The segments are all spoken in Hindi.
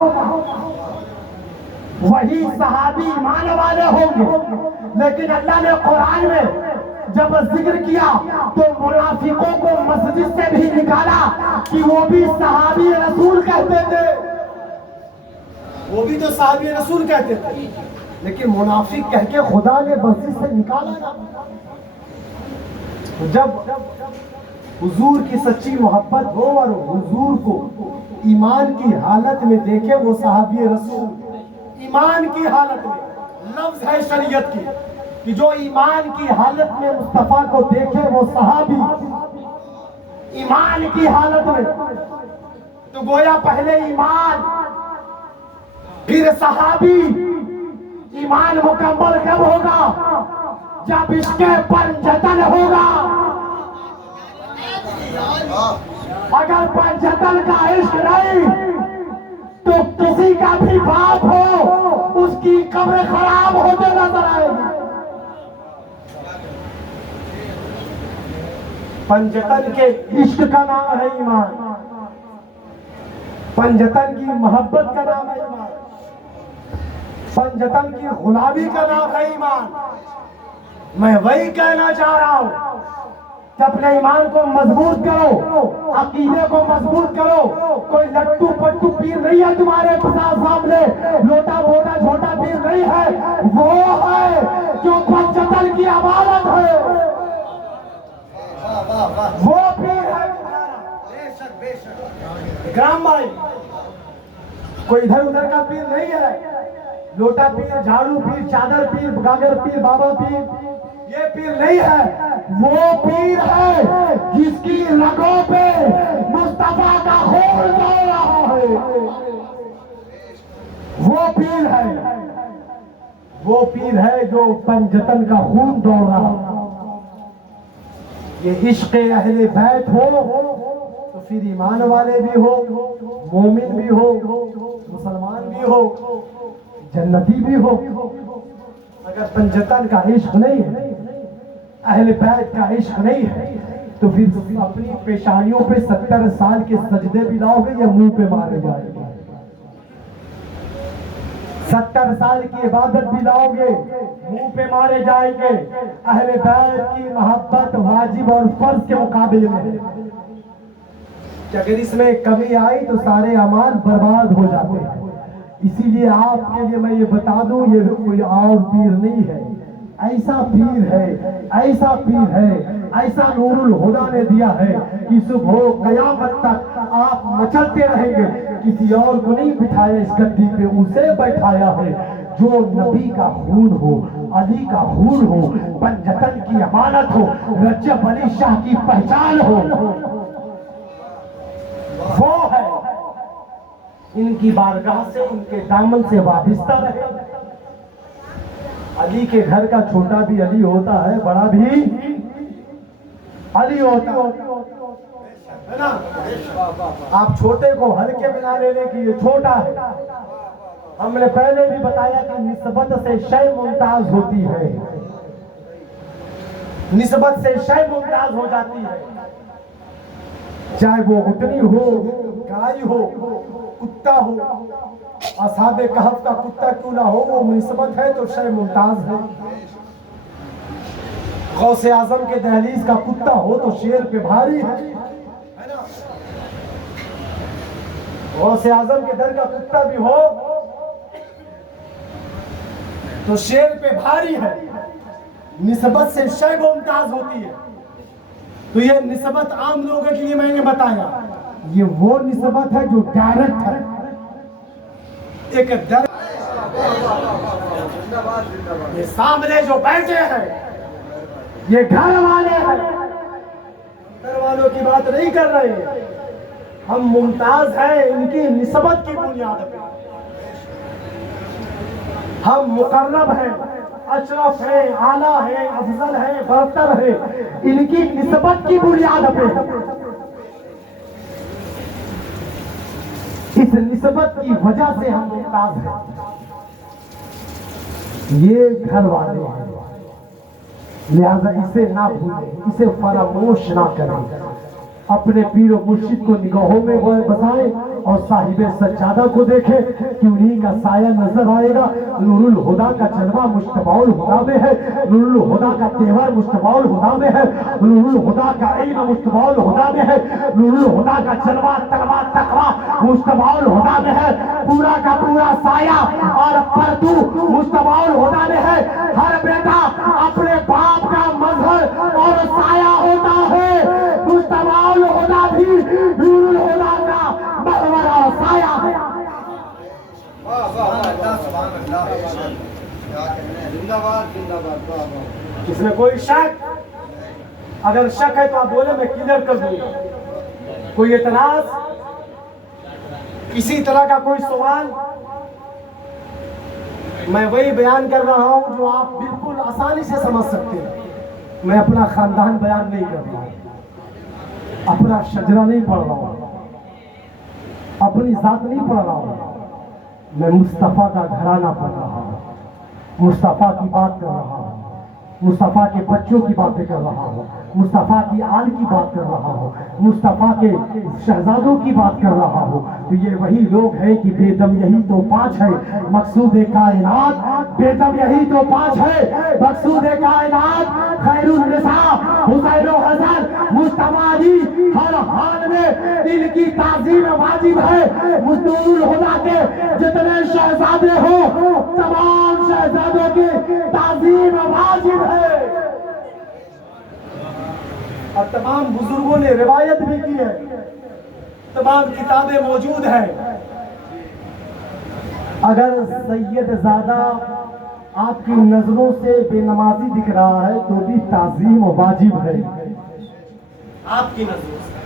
वही सहाबी ईमान वाले होंगे। लेकिन अल्लाह ने कुरान में जब जिक्र किया तो मुनाफिकों को मस्जिद से भी निकाला कि वो भी सहाबी रसूल कहते थे, वो भी तो सहाबी रसूल कहते थे, लेकिन मुनाफिक कह के खुदा ने मस्जिद से निकाला ना। जब हुजूर की सच्ची मोहब्बत हो और हुजूर को ईमान की हालत में देखे, वो सहाबी रसूल ईमान की हालत में, लफ्ज है शरीयत की कि जो ईमान की हालत में मुस्तफा को देखे वो सहाबी ईमान की हालत में। तो गोया पहले ईमान फिर सहाबी। ईमान मुकम्मल कब होगा? जब इसके पंजतन होगा। अगर पंजतन का इश्क नहीं तो किसी का भी बाप हो उसकी कब्र खराब होते नजर आएगी। पंजतन के इश्क का नाम है ईमान, पंजतन की मोहब्बत का नाम है ईमान, पंजतन की गुलामी का नाम है ईमान। मैं वही कहना चाह रहा हूं कि अपने ईमान को मजबूत करो, अकीदे को मजबूत करो। कोई लट्टू पट्टू पीर नहीं है तुम्हारे सामने, लोटा मोटा छोटा पीर नहीं है, वो है जो पंजतन की अमानत है, वो पीर है। ग्राम भाई कोई इधर उधर का पीर नहीं है, लोटा पीर, झाड़ू पीर, चादर पीर, गागर पीर, बाबा पीर, ये पीर नहीं है। वो पीर है जिसकी रगों पे मुस्तफा का खून दौड़ रहा है, वो पीर है, वो पीर है जो पंजतन का खून दौड़ रहा है। ये इश्क़ अहले बैत हो तो फिर ईमान वाले भी हो, मोमिन भी हो, मुसलमान भी हो, जन्नती भी हो। अगर पंजतन का इश्क नहीं है, अहले बैत का इश्क नहीं है, तो फिर तुम अपनी पेशानियों पे 70 साल के सजदे भी लाओगे या मुंह पे मारे जाएंगे। 70 साल की इबादत भी लाओगे, मुंह पे मारे जाएंगे। अहले बैत की मोहब्बत वाजिब और फर्ज के मुकाबले में कि अगर इसमें कमी आई तो सारे अमाल बर्बाद हो जाते हैं। इसीलिए आपके लिए मैं ये बता दूं, ये कोई और पीर नहीं है, ऐसा पीर है, ऐसा पीर है, ऐसा नूरुल हुदा ने दिया है कि सुबह कयामत तक आप मचलते रहेंगे। किसी और को नहीं बिठाया इस गद्दी पे, उसे बैठाया है जो नबी का खून हो, अली का खून हो, पंजतन की अमानत हो, रजब अली शाह की पहचान हो, वो है। इनकी बारगाह से, इनके दामन से वाबिस्ता रहे। अली के घर का छोटा भी अली होता है, बड़ा भी अली होता है ना। आप छोटे को हल्के में ना लेने की, ये छोटा है। हमने पहले भी बताया कि निस्बत से शय मुमताज होती है, निस्बत से शय मुमताज हो जाती है। चाहे वो उटनी हो, गाय हो, कुत्ता हो, असहाबे कहफ का कुत्ता क्यों ना हो, वो निस्बत है तो शय मुमताज है। गौसे आजम के दहलीज का कुत्ता हो तो शेर पे भारी है ना। गौसे आजम के दर का कुत्ता भी हो तो शेर पे भारी है। निस्बत से शय मुमताज होती है। तो ये निस्बत आम लोगों के लिए मैंने बताया, ये वो निस्बत है जो डायरेक्ट है। एक ये सामने जो बैठे हैं ये घर वाले हैं, घर वालों की बात नहीं कर रहे हैं। हम मुमताज हैं इनकी निस्बत की बुनियाद पे, हम मुकर्रब हैं, अशरफ है, आला है, अफजल है, बरतर है, इनकी निस्बत की बुनियाद पे। इस निस्बत की वजह से हम मुमताज हैं। ये घर वाले हैं, लिहाजा इसे ना भूलें, इसे फरामोश ना करें। अपने पीर और मुर्शिद को निगाहों में बसाएं और साहिब सज्जादा को देखे कि उन्हीं का साया नजर आएगा। नूरुल हुदा का जलवा मुश्तबाउल हुदा में है, नूरुल हुदा का तेवर मुश्तबाउल हुदा में है, नूरुल हुदा का इल्म मुश्तबाउल हुदा में है, नूरुल हुदा का जलवा तलवा तकवा मुश्तबाउल हुदा में है। पूरा का पूरा साया और परतू मुश्तबाउल हुदा में है। हर बेटा अपने बाप का मजहर और साया होता है, मुश्तबाउल हुदा भी नूरुल हुदा का मजहर और साया है। इसमें कोई शक? अगर शक है तो आप बोले, मैं क्लियर कर दूंगा। कोई एतराज, किसी तरह का कोई सवाल? मैं वही बयान कर रहा हूं जो आप बिल्कुल आसानी से समझ सकते हैं। मैं अपना खानदान बयान नहीं कर रहा हूं, अपना शजरा नहीं पढ़ रहा हूं, अपनी जात नहीं पढ़ रहा हूं। मैं मुस्तफा का घराना पढ़ रहा हूं, मुस्तफा की बात कर रहा हूं, मुस्तफा के बच्चों की बातें कर रहा हूँ, मुस्तफा की आल की बात कर रहा हूँ, मुस्तफा के शहजादों की बात कर रहा हूँ। तो ये वही लोग हैं कि बेदम यही तो पांच है मकसूद कायनात, बेदम यही तो पांच है मकसूद कायनात। खैरुन निसा हुसैन हसन मुस्तफा जी, हर हाल में इनकी ताज़ीम वाजिब है। नूरुल हुदा के जितने शहजादे हो, तमाम शहजादों की ताज़ीम वाजिब है। और तमाम बुजुर्गों ने रिवायत भी की है, तमाम किताबें मौजूद हैं। अगर सैयदजादा आपकी नजरों से बेनमाजी दिख रहा है तो भी ताज़ीम वाजिब है। आपकी नजरों से,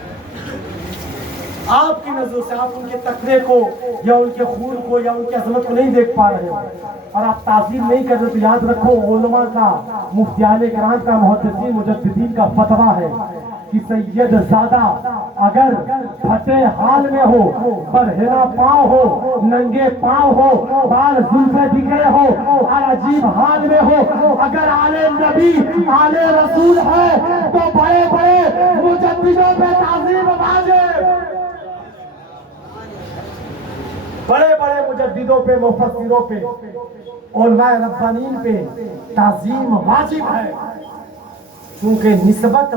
आपकी नजरों से आप उनके तकवे को या उनके खून को या उनकी अजमत को नहीं देख पा रहे हो और आप ताज़ीम नहीं कर रहे, तो याद रखो उलमा का, मुफ्तियाने किराम का, मुहद्दिसीन मुजद्दिदीन का फतवा है कि सैयदजादा अगर फटे हाल में हो, बरहना पाँव हो, नंगे पाँव हो, बाल जुल्फे बिखरे हो और अजीब हाल में हो, अगर आले नबी आले रसूल है तो बड़े बड़े मुजद्दिदों पे ताज़ीम वाजिब, बड़े बड़े मुजद्दिदों पे, मुफस्सिरों पे और उलमाए रब्बानीन पे ताज़ीम वाजिब है, क्योंकि निस्बत